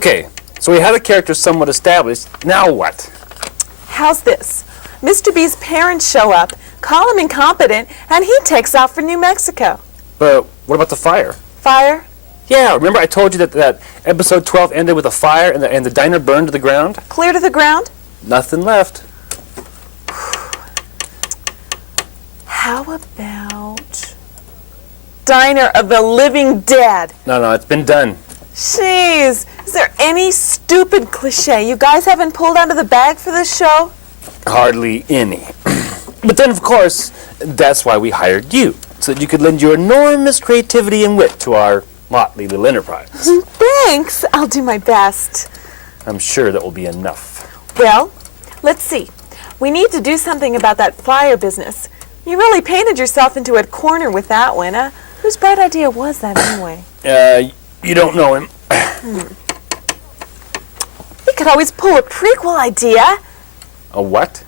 Okay, so we have a character somewhat established. Now what? How's this? Mr. B's parents show up, call him incompetent, and he takes off for New Mexico. But what about the fire? Fire? Yeah, remember I told you that episode 12 ended with a fire and the diner burned to the ground? Clear to the ground? Nothing left. How about Diner of the Living Dead? No, it's been done. Jeez, is there any stupid cliche you guys haven't pulled out of the bag for this show? Hardly any. But then, of course, that's why we hired you, so that you could lend your enormous creativity and wit to our motley little enterprise. Thanks, I'll do my best. I'm sure that will be enough. Well, let's see. We need to do something about that fire business. You really painted yourself into a corner with that one. Whose bright idea was that anyway? You don't know him. We could always pull a prequel idea. A what?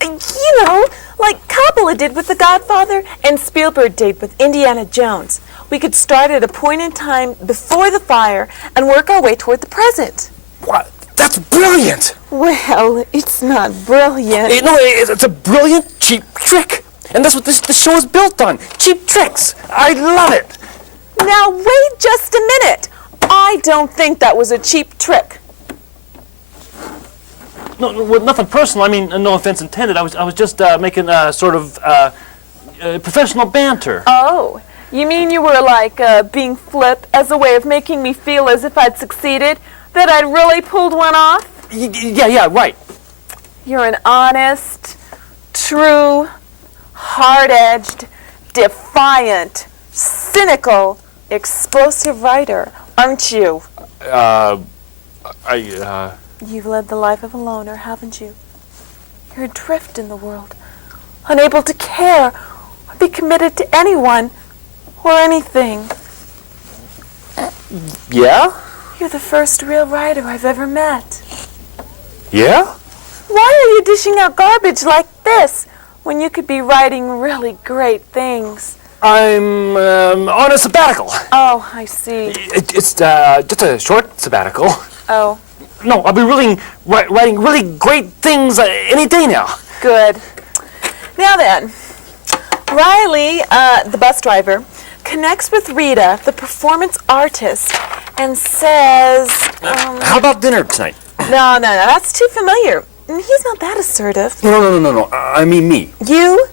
You know, like Coppola did with The Godfather and Spielberg did with Indiana Jones. We could start at a point in time before the fire and work our way toward the present. What? That's brilliant! Well, it's not brilliant. It's a brilliant, cheap trick. And that's what this show is built on. Cheap tricks. I love it. Now, wait just a minute. I don't think that was a cheap trick. No, well, nothing personal. I mean, no offense intended. I was just making sort of professional banter. Oh, you mean you were like being flip as a way of making me feel as if I'd succeeded? That I'd really pulled one off? Yeah, right. You're an honest, true, hard-edged, defiant, cynical, explosive writer, aren't you? You've led the life of a loner, haven't you? You're adrift in the world, unable to care or be committed to anyone or anything. Yeah? You're the first real writer I've ever met. Yeah? Why are you dishing out garbage like this when you could be writing really great things? I'm on a sabbatical. Oh, I see. It's just a short sabbatical. Oh. No, I'll be writing really great things any day now. Good. Now then, Riley, the bus driver, connects with Rita, the performance artist, and says... How about dinner tonight? No, that's too familiar. He's not that assertive. No. I mean me. You?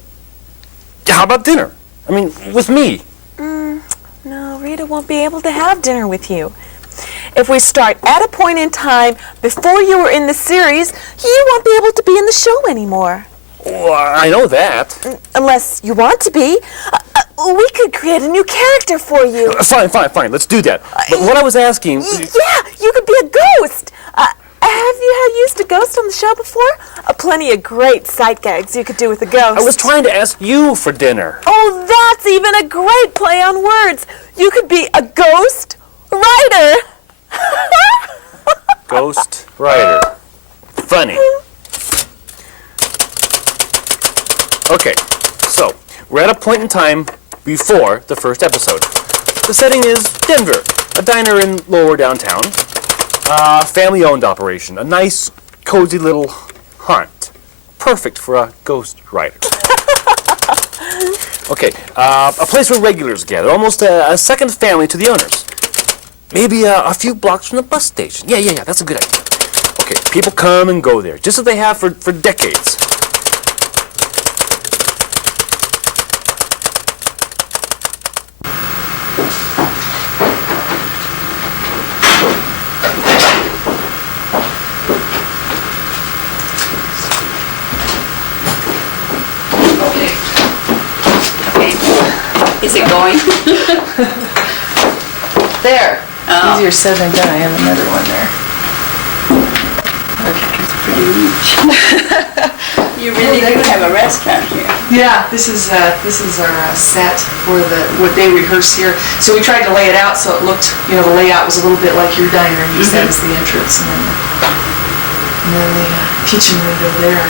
How about dinner? I mean, with me. No, Rita won't be able to have dinner with you. If we start at a point in time before you were in the series, you won't be able to be in the show anymore. Well, I know that. Unless you want to be. We could create a new character for you. Fine. Let's do that. But what I was asking... Yeah, you could be a ghost. Have you used a ghost on the show before? Plenty of great sight gags you could do with a ghost. I was trying to ask you for dinner. Oh, that's even a great play on words. You could be a ghost writer. Ghost writer. Funny. Okay, so we're at a point in time before the first episode. The setting is Denver, a diner in lower downtown. Family-owned operation. A nice, cozy little haunt. Perfect for a ghost writer. Okay, a place where regulars gather. Almost a second family to the owners. Maybe a few blocks from the bus station. Yeah, that's a good idea. Okay, people come and go there, just as they have for decades. Is it going? There. Oh. Easier said than done. I have another one there. Okay. It's pretty huge. You really do have a restaurant here. Yeah, this is our set for what they rehearse here. So we tried to lay it out so it looked, the layout was a little bit like your diner, and use that as the entrance, and then the kitchen window there.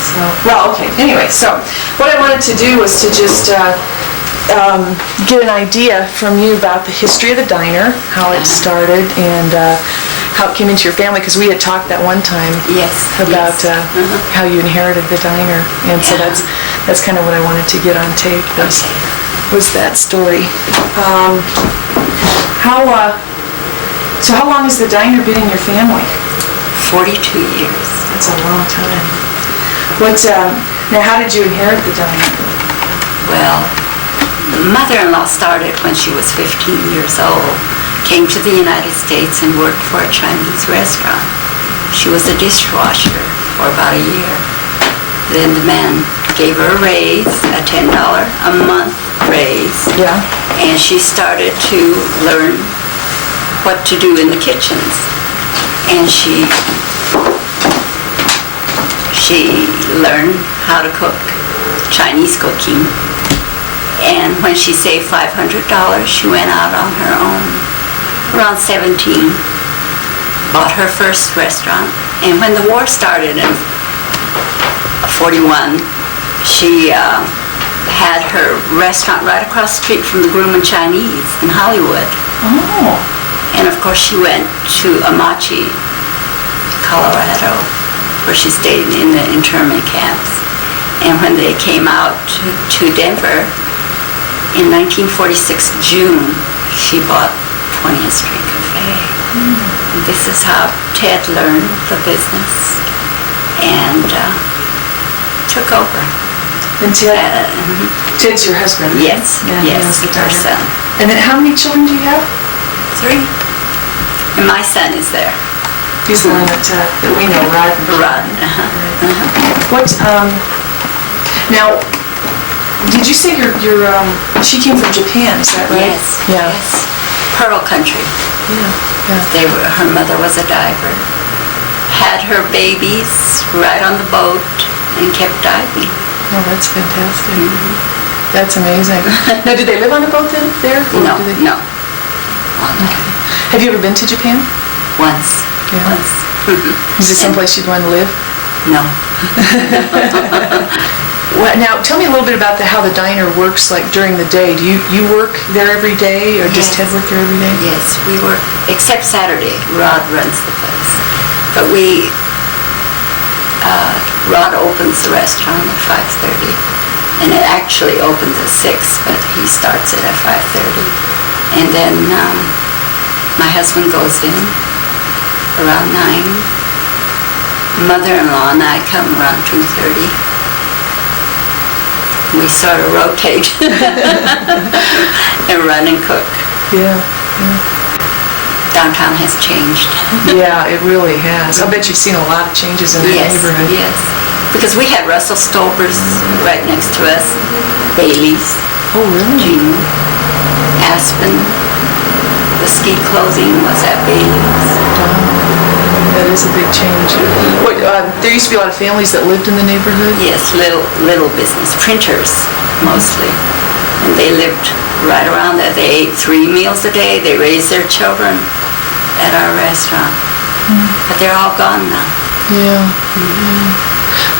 So, well, okay. Anyway, so what I wanted to do was to just get an idea from you about the history of the diner, how it started, and how it came into your family, because we had talked that one time Yes. about yes. how you inherited the diner, and so Yeah. that's kind of what I wanted to get on tape was that story. So how long has the diner been in your family? 42 years. That's a long time. Now how did you inherit the diner? Well, the mother-in-law started when she was 15 years old, came to the United States and worked for a Chinese restaurant. She was a dishwasher for about a year. Then the man gave her a raise, a $10 a month raise. Yeah. And she started to learn what to do in the kitchens. And she learned how to cook Chinese cooking. And when she saved $500, she went out on her own. Around 17, bought her first restaurant. And when the war started in 41, she had her restaurant right across the street from the Granma Chinese in Hollywood. Oh. And of course she went to Amachi, Colorado, where she stayed in the internment camps. And when they came out to Denver, in 1946 June, she bought 20th Street Café. And this is how Ted learned the business and took over. And Ted's your husband, right? Yes, And he yes, owns the her diner. son. And then how many children do you have? 3. And my son is there. He's the one that we know, Rod. Rod. What, now, did you say she came from Japan, is that right? Yes, Yeah. yes. Pearl country. Yeah. Her mother was a diver. Had her babies right on the boat and kept diving. Oh, that's fantastic. That's amazing. Now, did they live on a boat then, there? Or No, do they- no. All night. Have you ever been to Japan? Once. Yeah. Once. Is it someplace you'd want to live? No. Well, now, tell me a little bit about how the diner works, like during the day. Do you work there every day, or does Yes. Ted work there every day? Yes, we work, except Saturday. Rod runs the place. But Rod opens the restaurant at 5:30. And it actually opens at 6, but he starts it at 5:30. And then my husband goes in around 9. Mother-in-law and I come around 2:30. We sort of rotate and run and cook. Yeah. Downtown has changed. Yeah, it really has. I bet you've seen a lot of changes in the neighborhood. Yes. Because we had Russell Stover's right next to us, Bailey's, Oh, really? Gene, Aspen. The ski clothing was at Bailey's. That is a big change. What, there used to be a lot of families that lived in the neighborhood? Yes, little business, printers mostly. And they lived right around there. They ate 3 meals a day. They raised their children at our restaurant. But they're all gone now. Yeah.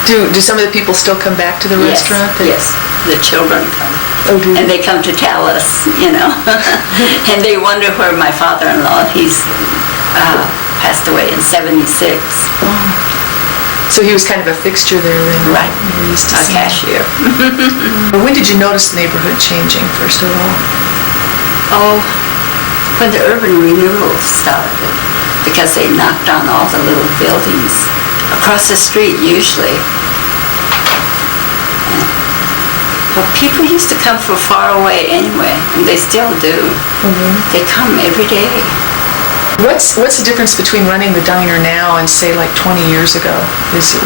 Do some of the people still come back to the restaurant? Yes, the children come. Oh, do And they come to tell us, and they wonder where my father-in-law, he's passed away in 76. So he was kind of a fixture there then? Right. You were used to A seeing him. cashier. When did you notice the neighborhood changing, first of all? Oh, when the urban renewal started, because they knocked down all the little buildings across the street usually. Well, people used to come from far away anyway, and they still do. They come every day. What's the difference between running the diner now and say like 20 years ago?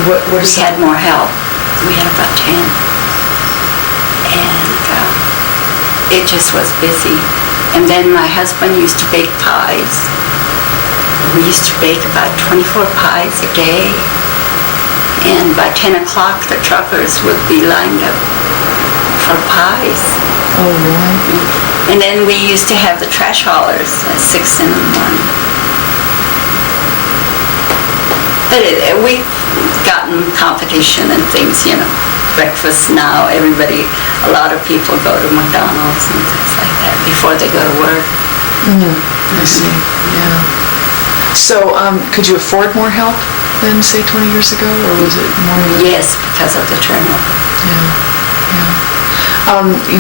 What We is had more help. We had about 10. And it just was busy. And then my husband used to bake pies. We used to bake about 24 pies a day. And by 10 o'clock, the truckers would be lined up for pies. Oh, really? And then we used to have the trash haulers at 6 in the morning. But we've gotten competition and things, Breakfast now, a lot of people go to McDonald's and things like that before they go to work. I see, yeah. So, could you afford more help than, say, 20 years ago, or was it more? Yes, because of the turnover.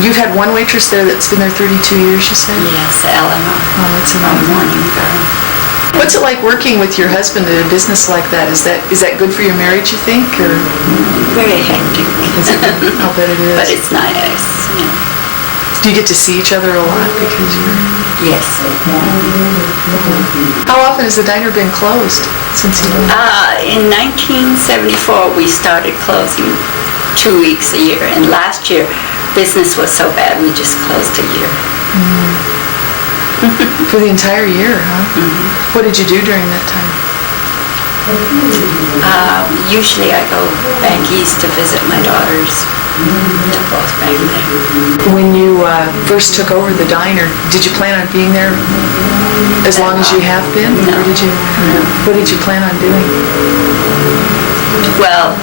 You've had one waitress there that's been there 32 years, you said? Yes, Eleanor. Oh, that's a amazing. morning girl. What's it like working with your husband in a business like that? Is that good for your marriage, you think, or? Very hectic. Is it? I'll bet it is. But it's nice. Yeah. Do you get to see each other a lot because you're? Yes. How often has the diner been closed since you left? In 1974, we started closing 2 weeks a year, and last year business was so bad we just closed a year. For the entire year, huh? What did you do during that time? Usually I go back east to visit my daughters. They're both back there. When you first took over the diner, did you plan on being there as long as you have been? No. Or what did you plan on doing? Well,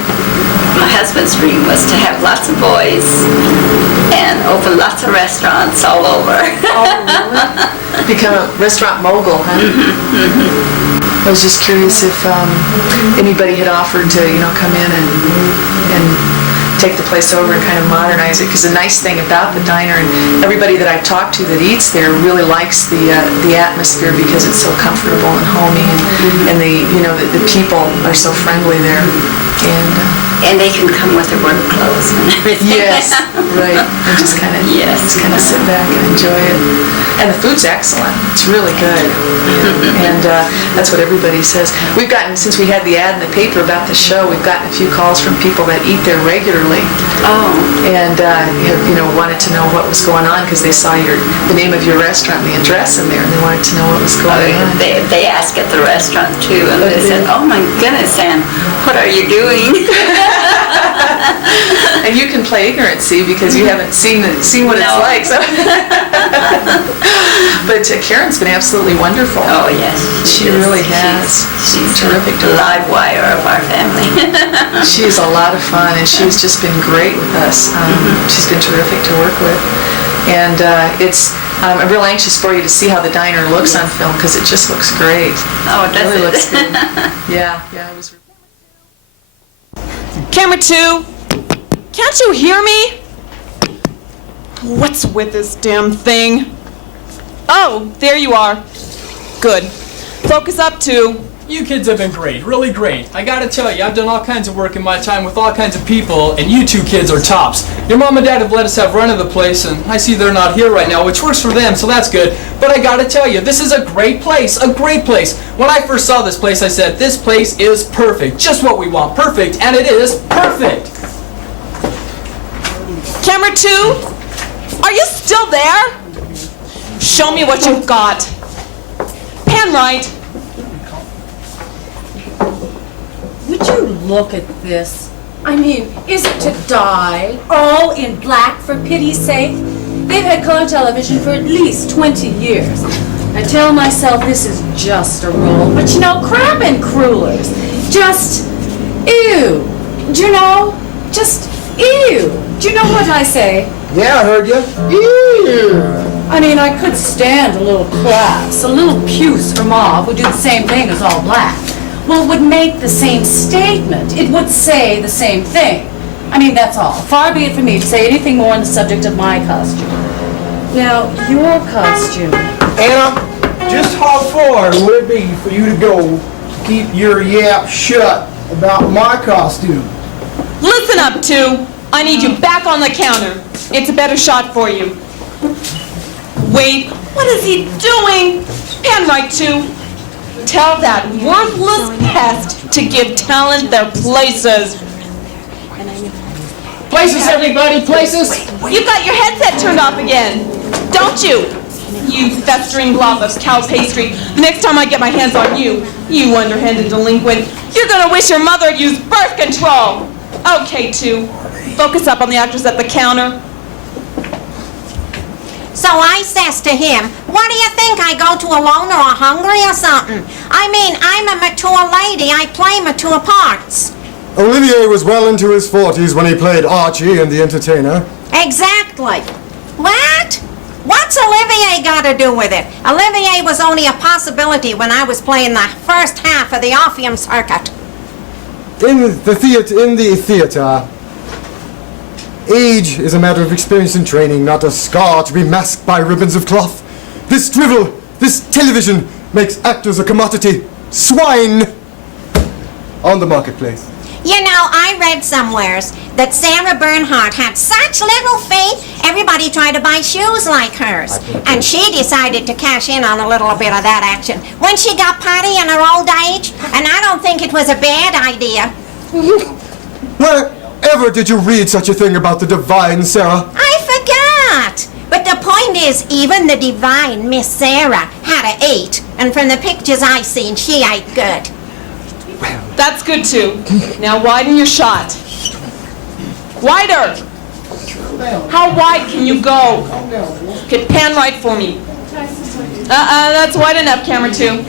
my husband's dream was to have lots of boys and open lots of restaurants all over. Oh, really? Become a restaurant mogul, huh? I was just curious if anybody had offered to, come in and take the place over and kind of modernize it. Because the nice thing about the diner, and everybody that I've talked to that eats there really likes the atmosphere because it's so comfortable and homey, and the people are so friendly there. And they can come with their work clothes and everything. Yes, right. And just kind of sit back and enjoy it. And the food's excellent. It's really good. And that's what everybody says. We've gotten, since we had the ad in the paper about the show, we've gotten a few calls from people that eat there regularly. Oh. And wanted to know what was going on because they saw the name of your restaurant and the address in there, and they wanted to know what was going on. They ask at the restaurant too, and they said, "Oh my goodness, Ann, what are you doing?" And you can play ignorant, see, because you haven't seen what it's like. So. But Karen's been absolutely wonderful. Oh yes, she really has. She's terrific. The live wire of our family. She's a lot of fun, and she's just been great with us. She's been terrific to work with, and I'm real anxious for you to see how the diner looks on film because it just looks great. Oh, it really does. Looks good. Yeah, it was. Camera 2, can't you hear me? What's with this damn thing? Oh, there you are. Good. Focus up 2. You kids have been great, really great. I gotta tell you, I've done all kinds of work in my time with all kinds of people, and you two kids are tops. Your mom and dad have let us have run of the place, and I see they're not here right now, which works for them, so that's good. But I gotta tell you, this is a great place, a great place. When I first saw this place, I said, this place is perfect, just what we want, perfect, and it is perfect. Camera 2, are you still there? Show me what you've got. Pan right. Would you look at this? I mean, is it to die? All in black, for pity's sake? They've had color television for at least 20 years. I tell myself this is just a role, but crap and crullers. Just, ew. Do you know? Just, ew. Do you know what I say? Yeah, I heard you. Ew. I mean, I could stand a little class. A little puce or mauve would do the same thing as all black. Well, it would make the same statement. It would say the same thing. I mean, that's all. Far be it from me to say anything more on the subject of my costume. Now, your costume. Anna, just how far would it be for you to go to keep your yap shut about my costume? Listen up, 2. I need you back on the counter. It's a better shot for you. Wait, what is he doing? Pan right, 2. Tell that worthless pest to give talent their places. Places, everybody, places! You've got your headset turned off again, don't you? You festering blob of cow pastry. The next time I get my hands on you, you underhanded delinquent, you're gonna wish your mother had used birth control. Okay, 2. Focus up on the actress at the counter. So I says to him, what do you think, I go to a loner or hungry or something? I mean, I'm a mature lady, I play mature parts. Olivier was well into his 40s when he played Archie in The Entertainer. Exactly. What? What's What's Olivier got to do with it? Olivier was only a possibility when I was playing the first half of the Orpheum circuit. In the theater, age is a matter of experience and training, not a scar to be masked by ribbons of cloth. This drivel, this television, makes actors a commodity. Swine on the marketplace. You know, I read somewheres that Sarah Bernhardt had such little faith, everybody tried to buy shoes like hers. And she decided to cash in on a little bit of that action when she got potty in her old age, and I don't think it was a bad idea. Wherever did you read such a thing about the divine Sarah? I forgot. But the point is, even the divine Miss Sarah had to eat, and from the pictures I seen, she ate good. That's good too. Now widen your shot. Wider. How wide can you go? Okay, pan right for me. That's wide enough, camera 2.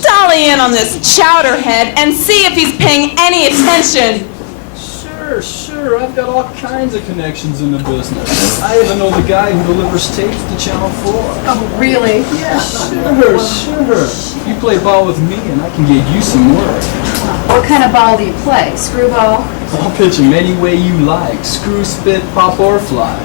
Dolly in on this chowderhead and see if he's paying any attention. Sure. I've got all kinds of connections in the business. I even know the guy who delivers tapes to Channel 4. Oh, really? Yeah, sure. You play ball with me and I can get you some work. What kind of ball do you play? Screwball? I'll pitch him any way you like. Screw, spit, pop, or fly.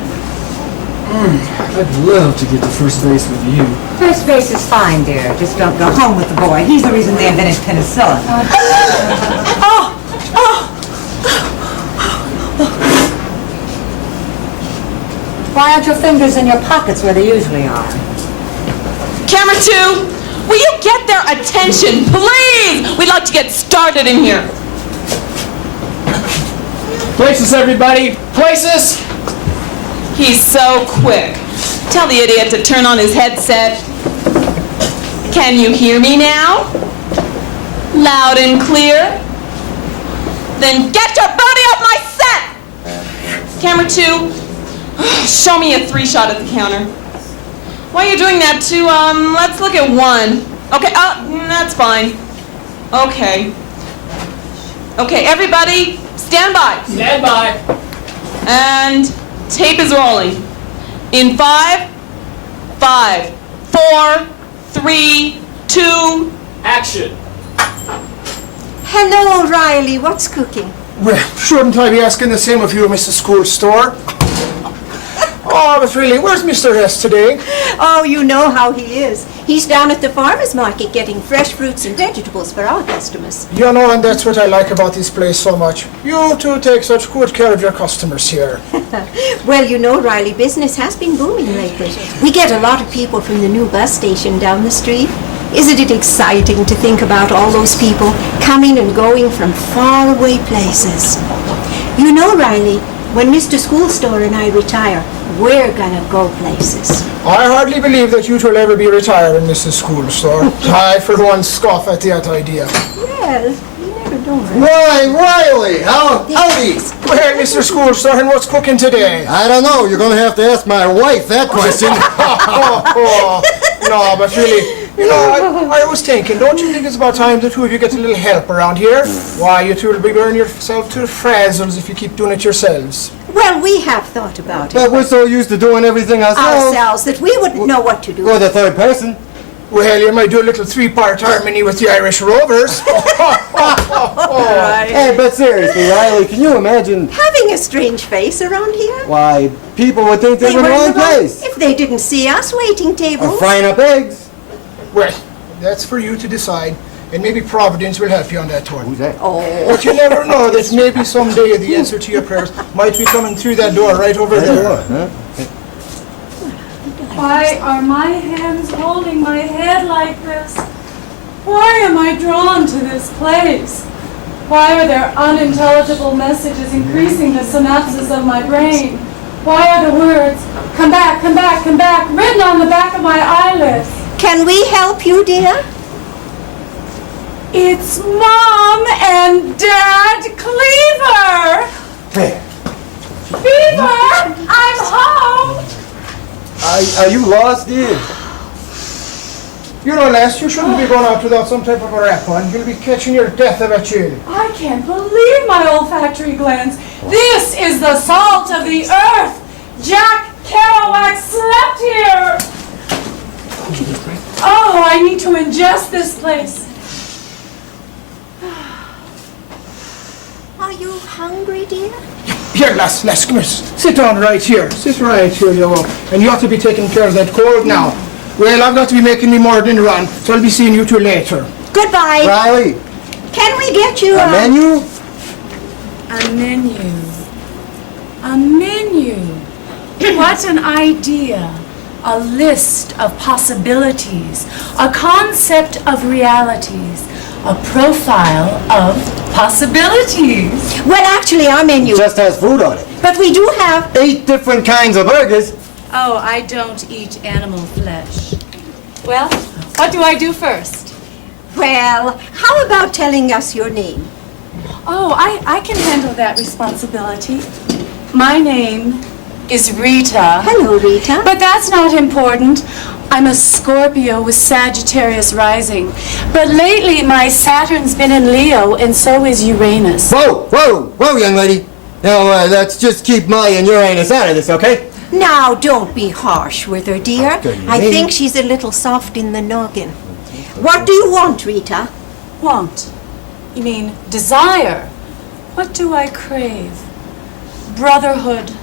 I'd love to get to first base with you. First base is fine, dear. Just don't go home with the boy. He's the reason they invented penicillin. Why aren't your fingers in your pockets where they usually are? Camera 2, will you get their attention, please? We'd like to get started in here. Places, everybody! Places! He's so quick. Tell the idiot to turn on his headset. Can you hear me now? Loud and clear? Then get your booty off my set! Camera 2, show me a 3-shot at the counter. While you're doing that too, let's look at 1. Okay, that's fine. Okay. Okay, everybody, stand by. Stand by. And tape is rolling. In 5, 4, 3, 2, action. Hello, Riley. What's cooking? Well, shouldn't I be asking the same of you, Mrs. Schoolstore? Oh, but really, where's Mr. S today? Oh, you know how he is. He's down at the farmer's market getting fresh fruits and vegetables for our customers. You know, and that's what I like about this place so much. You two take such good care of your customers here. Well, you know, Riley, business has been booming lately. We get a lot of people from the new bus station down the street. Isn't it exciting to think about all those people coming and going from faraway places? You know, Riley, when Mr. Schoolstore and I retire, we're gonna go places. I hardly believe that you two will ever be retiring, Mrs. Schoolstore. I, for one, scoff at that idea. Well, you never know. Why, Riley, howdy? Well, Mr. Schoolstore, and what's cooking today? I don't know. You're going to have to ask my wife that question. No, but really, you know, I was thinking, don't you think it's about time the two of you get a little help around here? Why, you two will be burning yourself to the frazzles if you keep doing it yourselves. Well, we have thought about it. But we're so used to doing everything ourselves. That we wouldn't know what to do. Or the third person. Well, you might do a little 3-part harmony with the Irish Rovers. Hey, but seriously, Riley, can you imagine? Having a strange face around here? Why, people would think they were in the wrong place. If they didn't see us waiting tables. Or frying up eggs. Well, that's for you to decide. And maybe Providence will help you on that tour. Who's that? But you never know that maybe someday the answer to your prayers might be coming through that door right over there. Why are my hands holding my head like this? Why am I drawn to this place? Why are there unintelligible messages increasing the synapses of my brain? Why are the words, come back, come back, come back, written on the back of my eyelids? Can we help you, dear? It's Mom and Dad Cleaver! Hey. Cleaver, I'm home! Are you lost, dear? You know, Les, you shouldn't be going out without some type of a wrap on. You'll be catching your death of a chill. I can't believe my olfactory glands. This is the salt of the earth. Jack Kerouac slept here! Oh, I need to ingest this place. Are you hungry, dear? Here, lass, come here. Sit down right here. Sit right here, you know. And you ought to be taking care of that cold now. Well, I've got to be making me more dinner on, so I'll be seeing you two later. Goodbye. Riley, Can we get you a menu? A menu. A menu. What an idea. A list of possibilities. A concept of realities. A profile of possibilities. Well, actually, our menu. Just has food on it. But we do have. 8 different kinds of burgers. Oh, I don't eat animal flesh. Well, what do I do first? Well, how about telling us your name? Oh, I can handle that responsibility. My name is Rita. Hello, Rita. But that's not important. I'm a Scorpio with Sagittarius rising. But lately my Saturn's been in Leo and so is Uranus. Whoa, young lady. Now, let's just keep my and Uranus out of this, okay? Now, don't be harsh with her, dear. What do you I mean? think she's a little soft in the noggin. What do you want, Rita? Want? You mean desire? What do I crave? Brotherhood.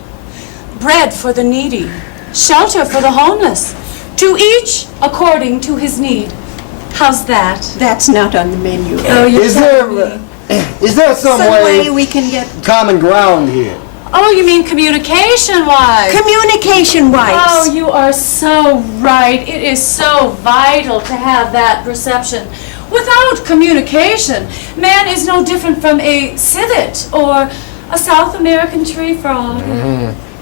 Bread for the needy. Shelter for the homeless. To each according to his need. How's that? That's not on the menu. Oh, you're Is telling there, me. is there some way we can get common ground here? Oh, you mean communication-wise? communication-wise. Oh, you are so right. It is so vital to have that perception. Without communication, man is no different from a civet or a South American tree frog.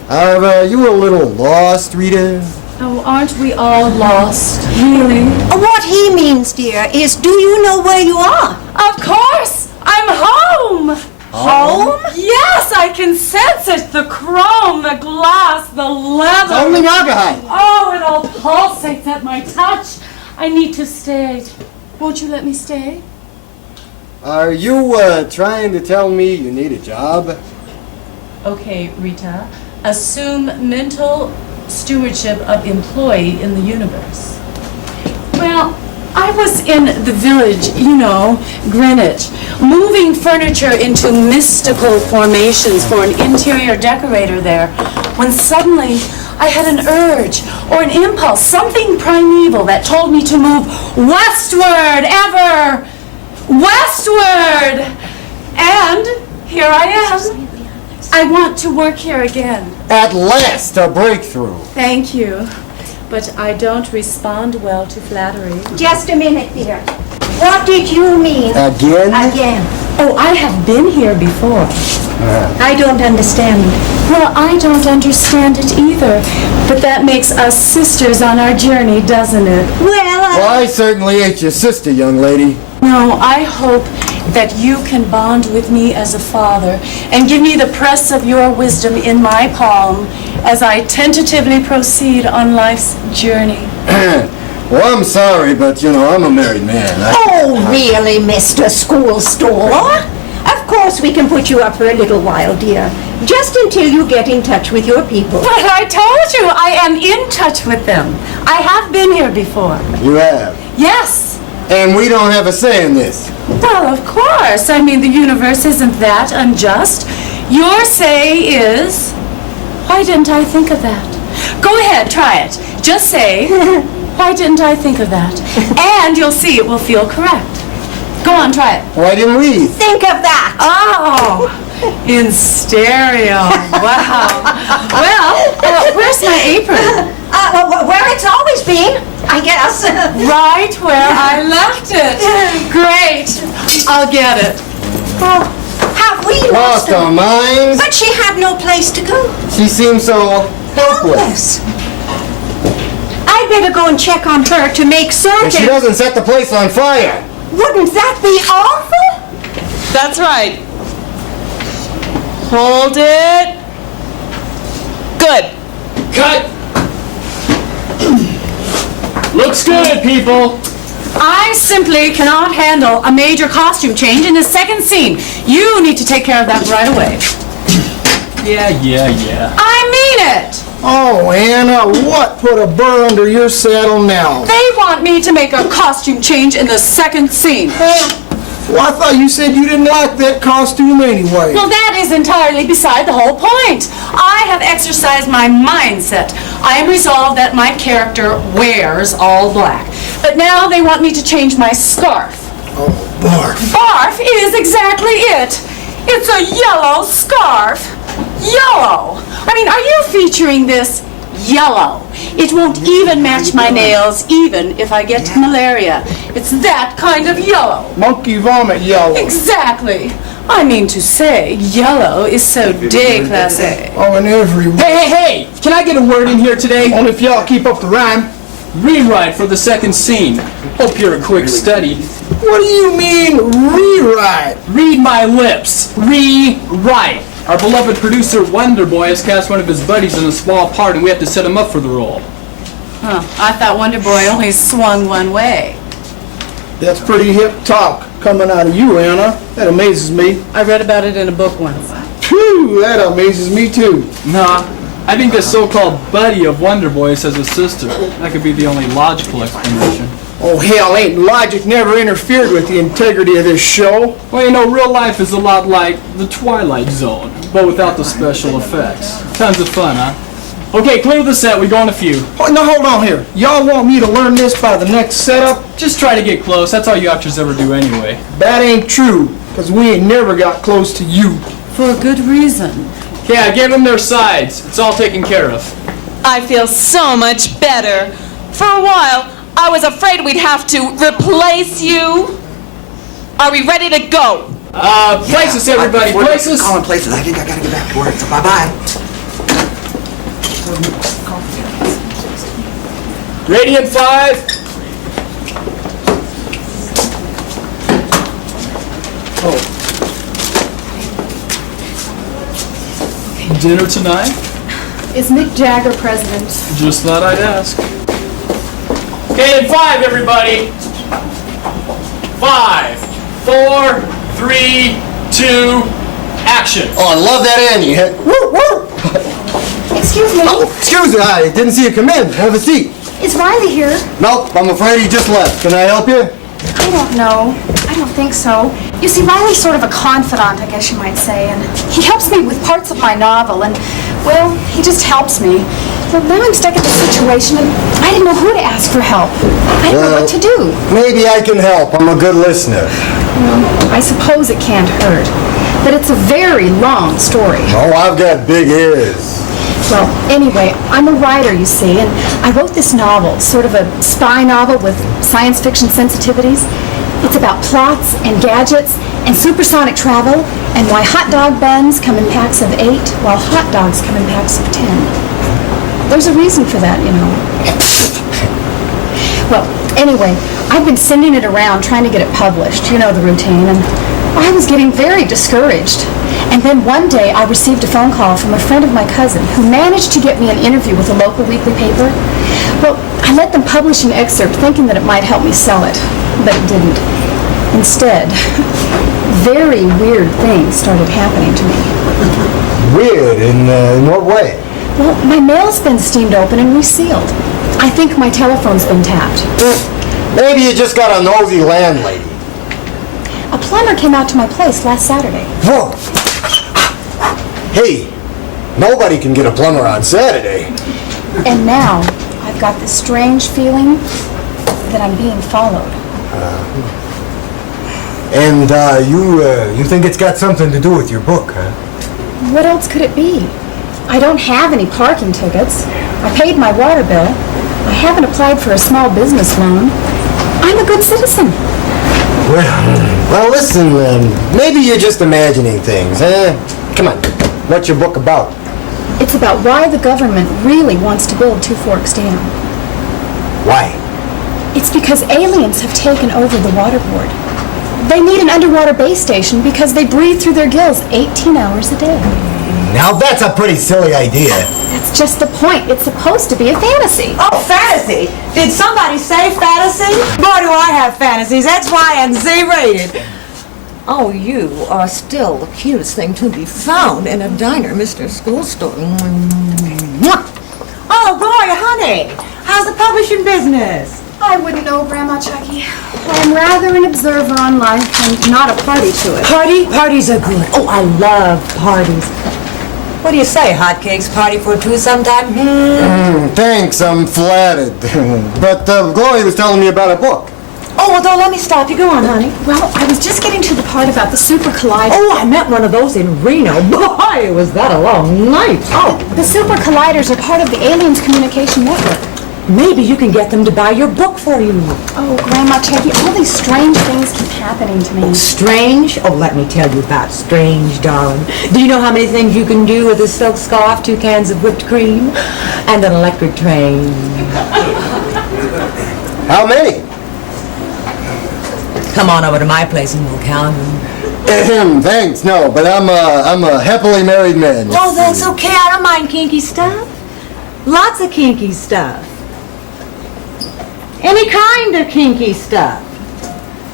Are you a little lost, Rita? Oh, aren't we all lost? Really? What he means, dear, is do you know where you are? Of course! I'm home! Home? Yes, I can sense it. The chrome, the glass, the leather. Only Nagaheim. Oh, it all pulsates at my touch. I need to stay. Won't you let me stay? Are you trying to tell me you need a job? Okay, Rita. Assume mental stewardship of employee in the universe. Well, I was in the village, you know, Greenwich, moving furniture into mystical formations for an interior decorator there, when suddenly I had an urge or an impulse, something primeval that told me to move westward, ever westward. And here I am. I want to work here again. At last, a breakthrough. Thank you. But I don't respond well to flattery. Just a minute, dear. What did you mean? Again? Again. Oh, I have been here before. I don't understand. Well, I don't understand it either. But that makes us sisters on our journey, doesn't it? Well, I certainly ain't your sister, young lady. No, I hope that you can bond with me as a father and give me the press of your wisdom in my palm as I tentatively proceed on life's journey. Well, I'm sorry, but, you know, I'm a married man. Oh, really, Mr. Schoolstore? Of course we can put you up for a little while, dear. Just until you get in touch with your people. But I told you I am in touch with them. I have been here before. You have. Yes. And we don't have a say in this. Well, of course. I mean, the universe isn't that unjust. Your say is, why didn't I think of that? Go ahead, try it. Just say, why didn't I think of that? And you'll see it will feel correct. Go on, try it. Why didn't we? Think of that. Oh, in stereo. Wow. Well, where's my apron? Where it's always been, I guess. Right where I left it. Great. I'll get it. Have we Lost our minds. But she had no place to go. She seems so helpless. I'd better go and check on her to make certain. If she doesn't set the place on fire. Wouldn't that be awful? That's right. Hold it. Good. Cut! Looks good, people. I simply cannot handle a major costume change in the second scene. You need to take care of that right away. Yeah. I mean it! Oh, Anna, what put a burr under your saddle now? They want me to make a costume change in the second scene. Well, I thought you said you didn't like that costume anyway. Well, that is entirely beside the whole point. I have exercised my mindset. I am resolved that my character wears all black. But now they want me to change my scarf. Oh, barf. Barf is exactly it. It's a yellow scarf. Yellow. I mean, are you featuring this yellow? It won't even match my nails, even if I get malaria. It's that kind of yellow. Monkey vomit yellow. Exactly. I mean to say, yellow is so déclassé. Oh, in every way. Hey! Can I get a word in here today? Only if y'all keep up the rhyme. Rewrite for the second scene. Hope you're a quick study. What do you mean, rewrite? Read my lips. Rewrite. Our beloved producer, Wonderboy, has cast one of his buddies in a small part, and we have to set him up for the role. Huh. I thought Wonderboy only swung one way. That's pretty hip talk coming out of you, Anna. That amazes me. I read about it in a book once. Phew, that amazes me too. Nah, I think the so-called buddy of Wonderboy has a sister. That could be the only logical explanation. Oh, hell, ain't logic never interfered with the integrity of this show. Well, you know, real life is a lot like the Twilight Zone, but without the special effects. Tons of fun, huh? Okay, clear the set. We go on a few. Oh, now hold on here. Y'all want me to learn this by the next setup? Just try to get close. That's all you actors ever do anyway. That ain't true, because we ain't never got close to you. For a good reason. Okay, I gave them their sides. It's all taken care of. I feel so much better. For a while, I was afraid we'd have to replace you. Are we ready to go? Places, everybody, places. Calling places. I think I gotta get back to work, so bye-bye. Ready in 5. Dinner tonight? Is Mick Jagger president? Just thought I'd ask. Okay, in 5, everybody. 5, 4, 3, 2, action. Oh, I love that Annie. Woo, woo! Excuse me, Oh, excuse me, I didn't see you come in. Have a seat. is Riley here? Nope, I'm afraid he just left. Can I help you? I don't know. I don't think so. You see, Riley's sort of a confidant, I guess you might say, and he helps me with parts of my novel, and, well, he just helps me. But now I'm stuck in this situation, and I didn't know who to ask for help. I don't know what to do. Maybe I can help. I'm a good listener. Well, I suppose it can't hurt. But it's a very long story. Oh, I've got big ears. Well, anyway, I'm a writer, you see, and I wrote this novel, sort of a spy novel with science fiction sensitivities. It's about plots and gadgets and supersonic travel and why hot dog buns come in packs of 8 while hot dogs come in packs of 10. There's a reason for that, you know. Well, anyway, I've been sending it around trying to get it published. You know the routine, and I was getting very discouraged. And then one day I received a phone call from a friend of my cousin who managed to get me an interview with a local weekly paper. Well, I let them publish an excerpt thinking that it might help me sell it, but it didn't. Instead, very weird things started happening to me. Weird? In what way? Well, my mail's been steamed open and resealed. I think my telephone's been tapped. Maybe you just got a nosy landlady. A plumber came out to my place last Saturday. Whoa! Hey, nobody can get a plumber on Saturday. And now, I've got this strange feeling that I'm being followed. And you think it's got something to do with your book, huh? What else could it be? I don't have any parking tickets. I paid my water bill. I haven't applied for a small business loan. I'm a good citizen. Well, listen, maybe you're just imagining things, eh? Come on, what's your book about? It's about why the government really wants to build Two Forks Dam. Why? It's because aliens have taken over the waterboard. They need an underwater base station because they breathe through their gills 18 hours a day. Now that's a pretty silly idea. That's just the point. It's supposed to be a fantasy. Oh, fantasy? Did somebody say fantasy? Boy, do I have fantasies. That's why I'm Z-rated. Oh, you are still the cutest thing to be found in a diner, Mr. Schoolstore. Mwah. Say, how's the publishing business? I wouldn't know, Grandma Chucky. I'm rather an observer on life and not a party to it. Parties are good. Oh, I love parties. What do you say, hotcakes? Party for two sometime? Thanks, I'm flattered. But Glory was telling me about a book. Oh, well, don't let me stop you. Go on, honey. Well, I was just getting to the part about the Super Collider. Oh, I met one of those in Reno. Boy, was that a long night. Oh, The Super Colliders are part of the Aliens Communication Network. maybe you can get them to buy your book for you. Oh, Grandma Chucky, all these strange things keep happening to me. Strange? Oh, let me tell you about strange, darling. Do you know how many things you can do with a silk scarf, 2 cans of whipped cream, and an electric train? How many? Come on over to my place and we'll count them. Thanks, no, but I'm a happily married man. Oh, that's okay. I don't mind kinky stuff. Lots of kinky stuff. Any kind of kinky stuff.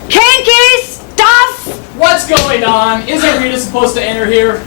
Kinky stuff! What's going on? Isn't Rita supposed to enter here?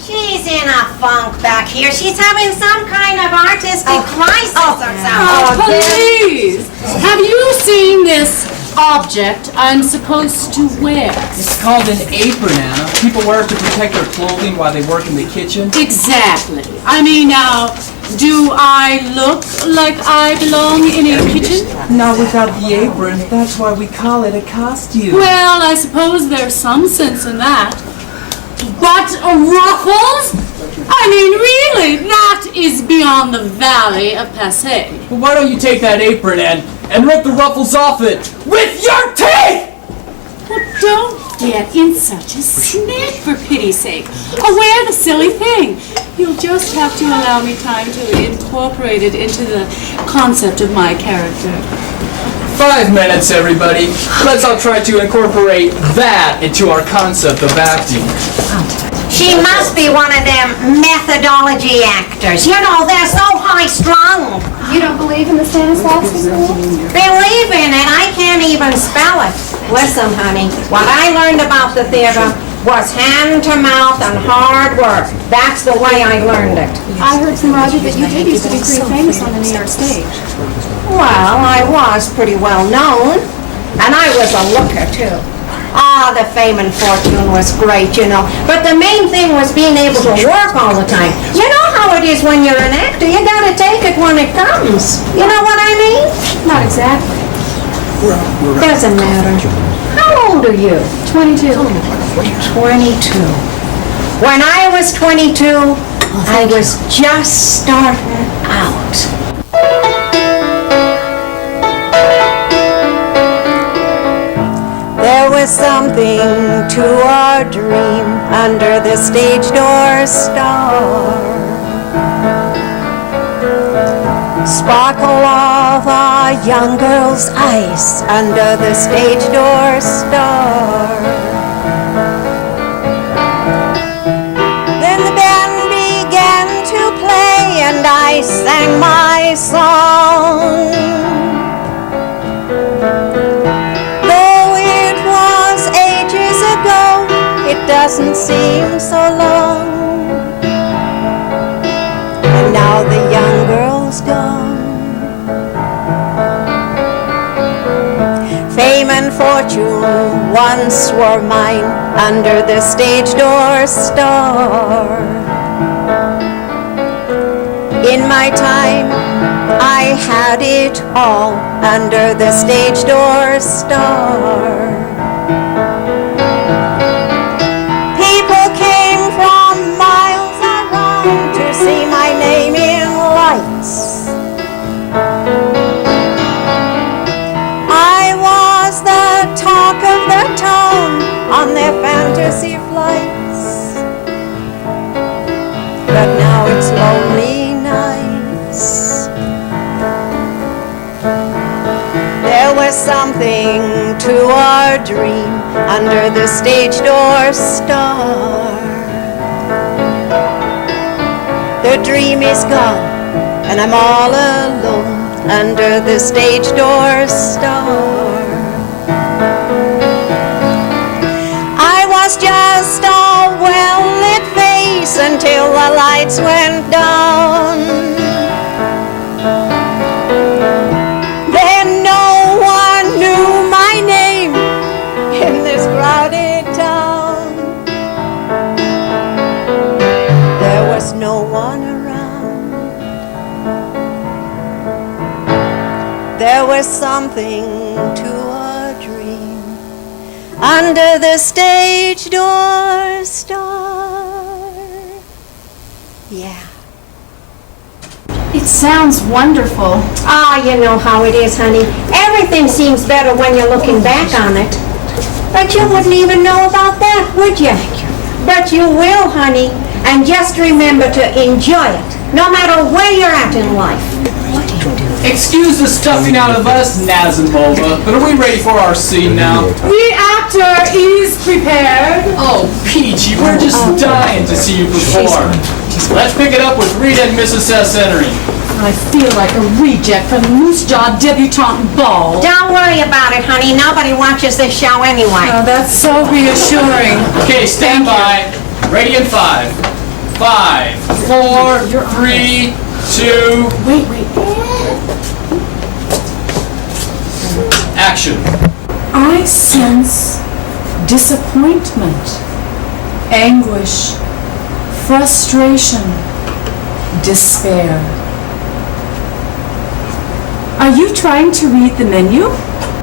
She's in a funk back here. She's having some kind of artistic crisis or something. Oh, please! Have you seen this object I'm supposed to wear? It's called an apron, Anna. People wear it to protect their clothing while they work in the kitchen. Exactly. I mean, now, do I look like I belong in a kitchen? Not without the apron. That's why we call it a costume. Well, I suppose there's some sense in that. But ruffles? I mean, really, that is beyond the valley of passé. Well, why don't you take that apron and rip the ruffles off it with your teeth? Well, don't get in such a snit, for pity's sake. Oh, wear the silly thing. You'll just have to allow me time to incorporate it into the concept of my character. 5 minutes, everybody. Let's all try to incorporate that into our concept of acting. She must be one of them methodology actors. You know, they're so high-strung. You don't believe in the Stanislavski rule? Believe in it, I can't even spell it. Listen, honey, what I learned about the theater was hand-to-mouth and hard work. That's the way I learned it. I heard from Roger that you did used to be pretty famous on the New York stage. Well, I was pretty well known, and I was a looker, too. Ah, the fame and fortune was great, you know, but the main thing was being able to work all the time. You know how it is when you're an actor, you gotta take it when it comes. You know what I mean? Not exactly. Doesn't matter. How old are you? 22. 22. When I was 22, I was just starting out. There was something to our dream under the stage door star. Sparkle of a young girl's eyes under the stage door star. Then the band began to play and I sang my song. Though it was ages ago, it doesn't seem so long. And now the young girl's gone. Fame and fortune once were mine under the stage door star. In my time, I had it all under the stage door star. People came from miles around to see my name in lights. I was the talk of the town on their fantasy flights. But now it's lonely nights. There was something to our dream under the stage door star. The dream is gone and I'm all alone under the stage door star. I was just a well-lit face the lights went down. Then no one knew my name in this crowded town. There was no one around. There was something to a dream under the stage door star. Yeah. It sounds wonderful. Ah, you know how it is, honey. Everything seems better when you're looking back on it. But you wouldn't even know about that, would you? But you will, honey. And just remember to enjoy it, no matter where you're at in life. Excuse the stuffing out of us, Nazimova, but are we ready for our scene now? The actor is prepared. Oh, Peachy, we're just dying to see you perform. Let's pick it up with Rita and Mrs. S entering. I feel like a reject from the Moose Jaw debutante ball. Don't worry about it, honey. Nobody watches this show anyway. Oh, that's so reassuring. Okay, stand by. Ready in 5. 5, 4, 3, 2. Wait. Action. I sense disappointment, anguish, frustration, despair. Are you trying to read the menu?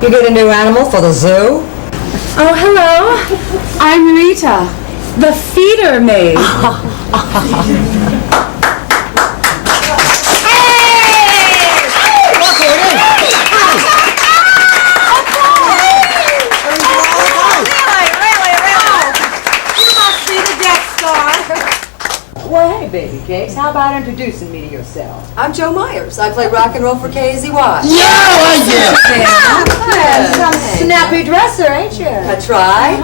You get a new animal for the zoo? Oh, hello. I'm Rita, the feeder maid. Well, hey, baby cakes, how about introducing me to yourself? I'm Jo Myers. I play rock and roll for KAZY. Some snappy dresser, ain't you? I try.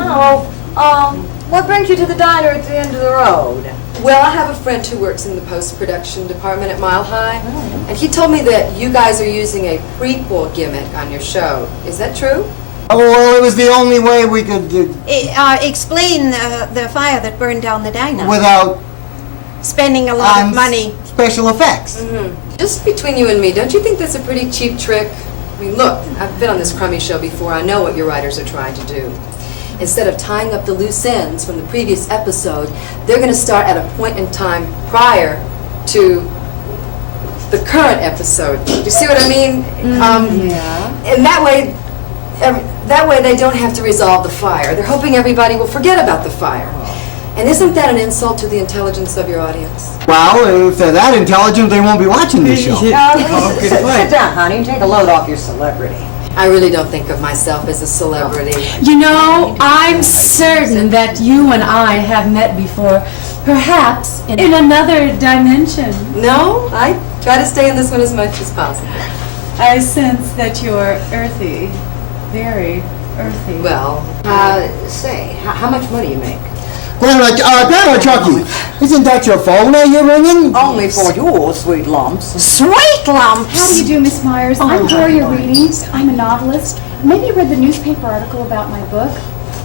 What brings you to the diner at the end of the road? Well, I have a friend who works in the post-production department at Mile High, and he told me that you guys are using a prequel gimmick on your show. Is that true? Oh, well, it was the only way we could Explain the fire that burned down the diner. without Spending a lot of money. special effects. Just between you and me, don't you think that's a pretty cheap trick? I mean, look, I've been on this crummy show before. I know what your writers are trying to do. Instead of tying up the loose ends from the previous episode, they're going to start at a point in time prior to the current episode. Do you see what I mean? Yeah. And that way they don't have to resolve the fire. They're hoping everybody will forget about the fire. And isn't that an insult to the intelligence of your audience? Well, if they're that intelligent, they won't be watching this show. Sit down, honey, and take a load off your celebrity. I really don't think of myself as a celebrity. You know, I'm certain that you and I have met before, perhaps in another dimension. No, I try to stay in this one as much as possible. I sense that you're earthy, very earthy. Well, Say, how much money you make? Grandma Chucky, isn't that your phone that you're ringing? Only for your sweet lumps. Sweet lumps! How do you do, Miss Myers? I'm Gloria Reedy. I'm a novelist. Maybe you read the newspaper article about my book.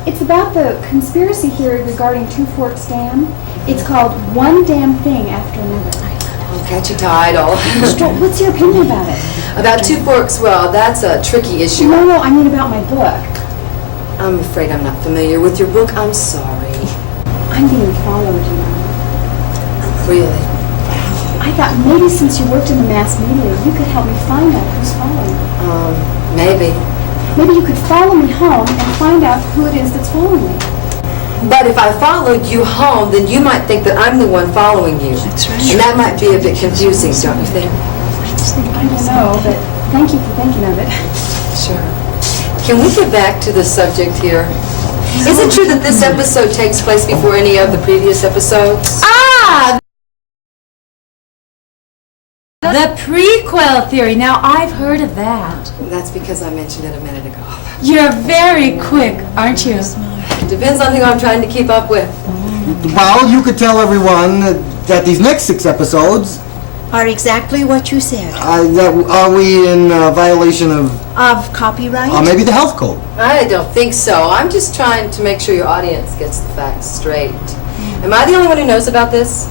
It's about the conspiracy theory regarding Two Forks Dam. It's called One Damn Thing After Another. I'll catch you title. What's your opinion about it? About Two Forks, well, that's a tricky issue. No, I mean about my book. I'm afraid I'm not familiar with your book. I'm sorry. I'm being followed, you know. Really? I thought maybe since you worked in the mass media, you could help me find out who's following me. Maybe. Maybe you could follow me home and find out who it is that's following me. But if I followed you home, then you might think that I'm the one following you. That's right. And that might be a bit confusing, don't you think? I don't know, but thank you for thinking of it. Sure. Can we get back to the subject here? Is it true that this episode takes place before any of the previous episodes? Ah! The prequel theory. Now, I've heard of that. That's because I mentioned it a minute ago. You're very quick, aren't you? Depends on who I'm trying to keep up with. Well, you could tell everyone that these next 6 episodes Are exactly what you said. are we in violation of Copyright? maybe the health code? I don't think so. I'm just trying to make sure your audience gets the facts straight. Am I the only one who knows about this?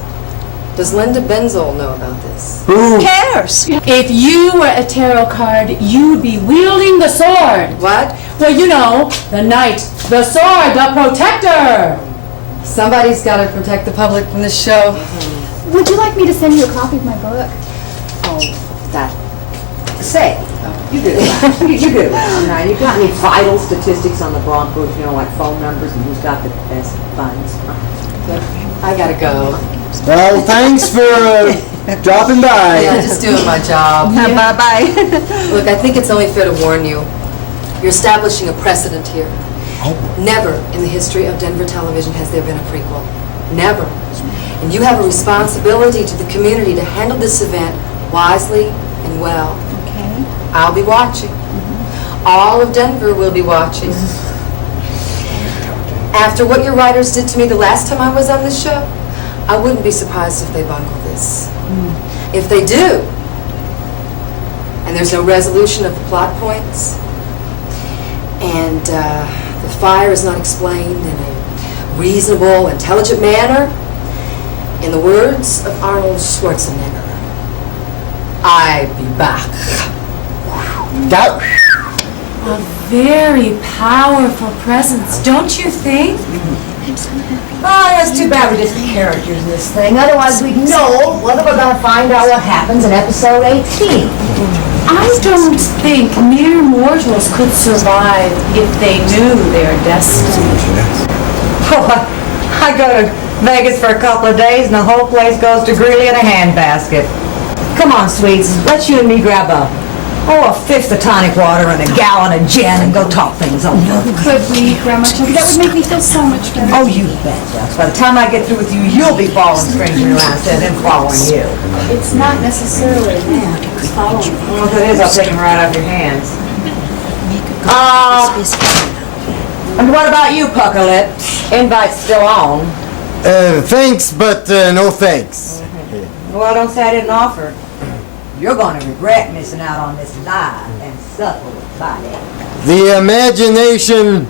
Does Linda Benzold know about this? Who cares? If you were a tarot card, you'd be wielding the sword. What? Well, you know, the knight, the sword, the protector. Somebody's got to protect the public from this show. Would you like me to send you a copy of my book? Say, you get around. You get around. Now, you got any vital statistics on the Broncos, you know, like phone numbers and who's got the best funds? I gotta go. Well, thanks for dropping by. Yeah, just doing my job. Bye-bye. Look, I think it's only fair to warn you. You're establishing a precedent here. Never in the history of Denver television has there been a prequel. Never. And you have a responsibility to the community to handle this event wisely and well. Okay. I'll be watching. All of Denver will be watching. After what your writers did to me the last time I was on this show, I wouldn't be surprised if they bungle this. If they do, and there's no resolution of the plot points, and the fire is not explained in a reasonable, intelligent manner, in the words of Arnold Schwarzenegger, I'd be back. A very powerful presence, don't you think? Oh, that's too bad we're just characters in this thing. Otherwise, we'd know whether we're going to find out what happens in episode 18. I don't think mere mortals could survive if they knew their destiny. I go to Vegas for a couple of days and the whole place goes to Greeley in a handbasket. Come on, sweets, let's you and me grab a fifth of tonic water and a gallon of gin and go talk things over. Could we, Grandma Chucky? That would make me feel so much better. Oh, you bet, Ducks. By the time I get through with you, you'll be following strangers around instead of them following you. It's not necessarily that. It's following. Well, if it is, I'll take them right off your hands. And what about you, Pucker Lips? Invite's still on. Thanks, but no thanks. Well, don't say I didn't offer. You're going to regret missing out on this live and supple body. The imagination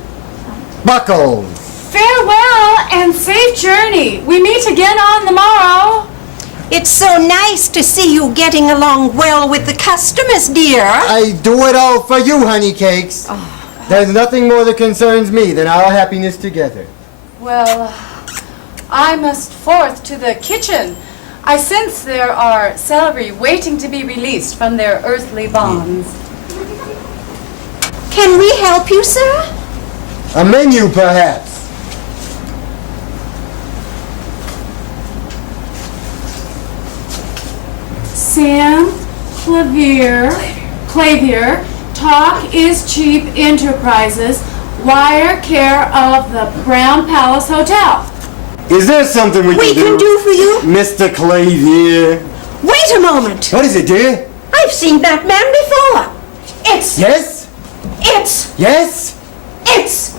buckles. Farewell and safe journey. We meet again on the morrow. It's so nice to see you getting along well with the customers, dear. I do it all for you, honey cakes. There's nothing more that concerns me than our happiness together. Well, I must forth to the kitchen. I sense there are celery waiting to be released from their earthly bonds. Can we help you, sir? A menu, perhaps. Sam, Clavier, Talk is Cheap Enterprises, wire care of the Brown Palace Hotel. Is there something we can do for you? Mr. Clavier? Wait a moment. What is it, dear? I've seen that man before. It's Yes? Yes?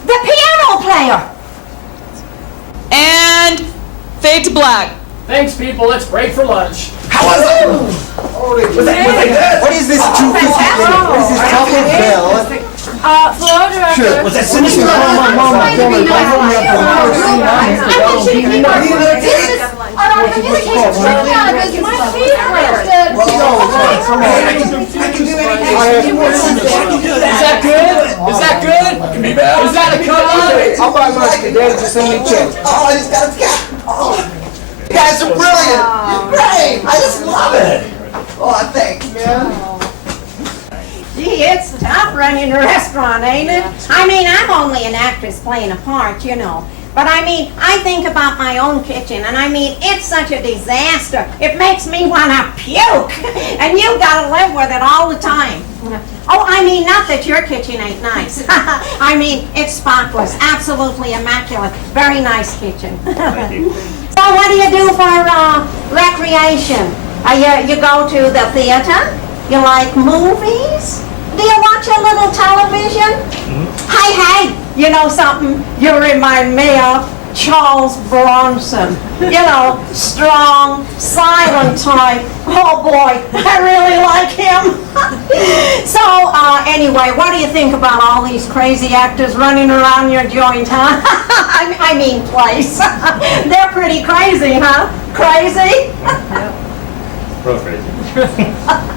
the piano player. And fade to black. Thanks, people. Let's break for lunch. How was it? What is this What is this Taco Bell? Floor director. Was that sinister? My mom told me. Is that good? Is that good? Is that a cut? I'll buy lunch today. Just send me a check. Oh, he's got a cat. Oh, you guys are brilliant. You're great. I just love it. Oh, thanks, man. Gee, it's tough running a restaurant, ain't it? I mean, I'm only an actress playing a part, you know. But I mean, I think about my own kitchen, and I mean, it's such a disaster. It makes me want to puke. And you've got to live with it all the time. Oh, I mean, not that your kitchen ain't nice. I mean, it's spotless, absolutely immaculate. Very nice kitchen. So what do you do for recreation? You go to the theater? You like movies? Do you watch a little television? Hey, you know something you remind me of? Charles Bronson. You know, strong, silent type. Oh boy, I really like him. So, anyway, what do you think about all these crazy actors running around your joint, huh? I mean place. They're pretty crazy, huh? Crazy? Real crazy.